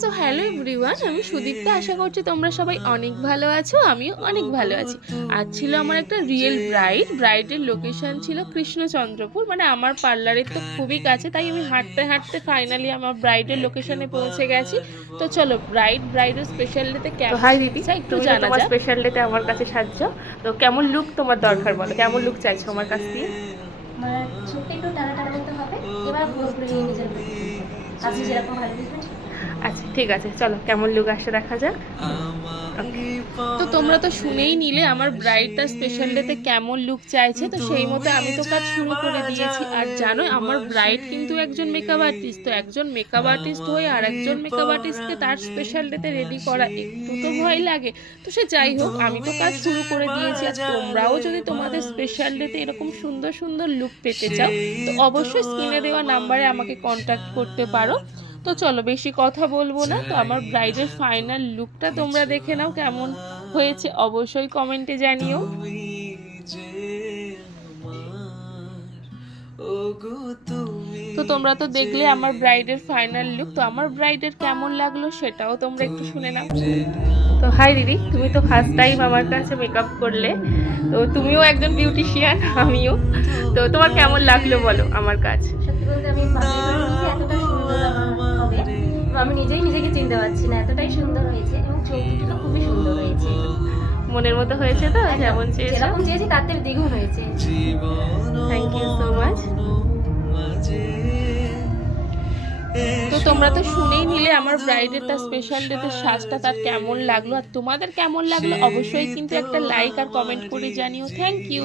So hello everyone, আমি সুদীপ্তা। আশা করছি তোমরা সবাই অনেক ভালো আছো, আমিও অনেক ভালো আছি। আজ ছিল আমার একটা রিয়েল ব্রাইডের লোকেশন ছিল কৃষ্ণচন্দ্রপুর, মানে আমার পার্লারের তো খুবই কাছে, তাই আমি হাঁটতে হাঁটতে ফাইনালি আমার ব্রাইডের লোকেশনে পৌঁছে গেছি। তো চলো ব্রাইডের স্পেশাল ডেতে তো কেমন হাই দিদি, একটু তুমি তো জানা তোমার যাক। স্পেশাল ডেতে আমার কাছে সাজছো। তো কেমন লুক তোমার দরকার বলো, কেমন লুক চাইছো আমার কাছ দিয়ে? আমার ছোট্ট একটু টানা টানা মতো হবে, এবার পুরোপুরি নিজের মতো হবে। আপনি যেরকম ভালো বুঝবেন সেরকম। আচ্ছা ঠিক আছে, চলো কেমন লুক আসে দেখা যাক। ওকে। তো তোমরা তো শুনেই নিলে আমার ব্রাইড তার স্পেশাল ডেতে কেমন লুক চাইছে, তো সেই মতো আমি তো কাজ শুরু করে দিয়েছি। আর জানোই আমার ব্রাইড কিন্তু একজন মেকআপ আর্টিস্ট, তো একজন মেকআপ আর্টিস্ট হয়ে আর একজন মেকআপ আর্টিস্টকে তার স্পেশাল ডেতে রেডি করা একটু তো ভয় লাগে। তো সে যাই হোক, আমি তো কাজ শুরু করে দিয়েছি। আর তোমরাও যদি তোমাদের স্পেশাল ডেতে এরকম সুন্দর সুন্দর লুক পেতে চাও, তো অবশ্যই স্ক্রিনে দেওয়া নাম্বারে আমাকে কন্ট্যাক্ট করতে পারো। তো চলো বেশি কথা বলবো না, তো আমার ব্রাইডের ফাইনাল লুকটা তোমরা দেখে নাও কেমন হয়েছে, অবশ্যই কমেন্টে জানিও। তো তোমরা তো দেখলে আমার ব্রাইডের ফাইনাল লুক, তো আমার ব্রাইডের কেমন লাগলো সেটাও তোমরা একটু শুনে নাও। তো হাই দিদি, তুমি তো ফার্স্ট টাইম আমার কাছে মেকআপ করলে, তো তুমিও একজন বিউটিশিয়ান, আমিও। তো তোমার কেমন লাগলো বলো আমার কাজ? সত্যি বলতে আমি ভাবতে পারিনি যে এতটা সুন্দর আমার হবে। আমি নিজেই নিজেকে চিনতে পারছি না, এতটাই সুন্দর হয়েছে এবং চৌকিটা খুবই সুন্দর হয়েছে। মনের মতো হয়েছে তো, একদম, যেমন চেয়েছো? যেরকম চেয়েছি তার থেকে দ্বিগুণ হয়েছে। Thank you so much. তো তোমরা তো শুনেই নিলে আমার ব্রাইডের তার স্পেশাল ডেতে সাজটা তার কেমন লাগলো, আর তোমাদের কেমন লাগলো অবশ্যই কিন্তু একটা লাইক আর কমেন্ট করে জানিও। Thank you.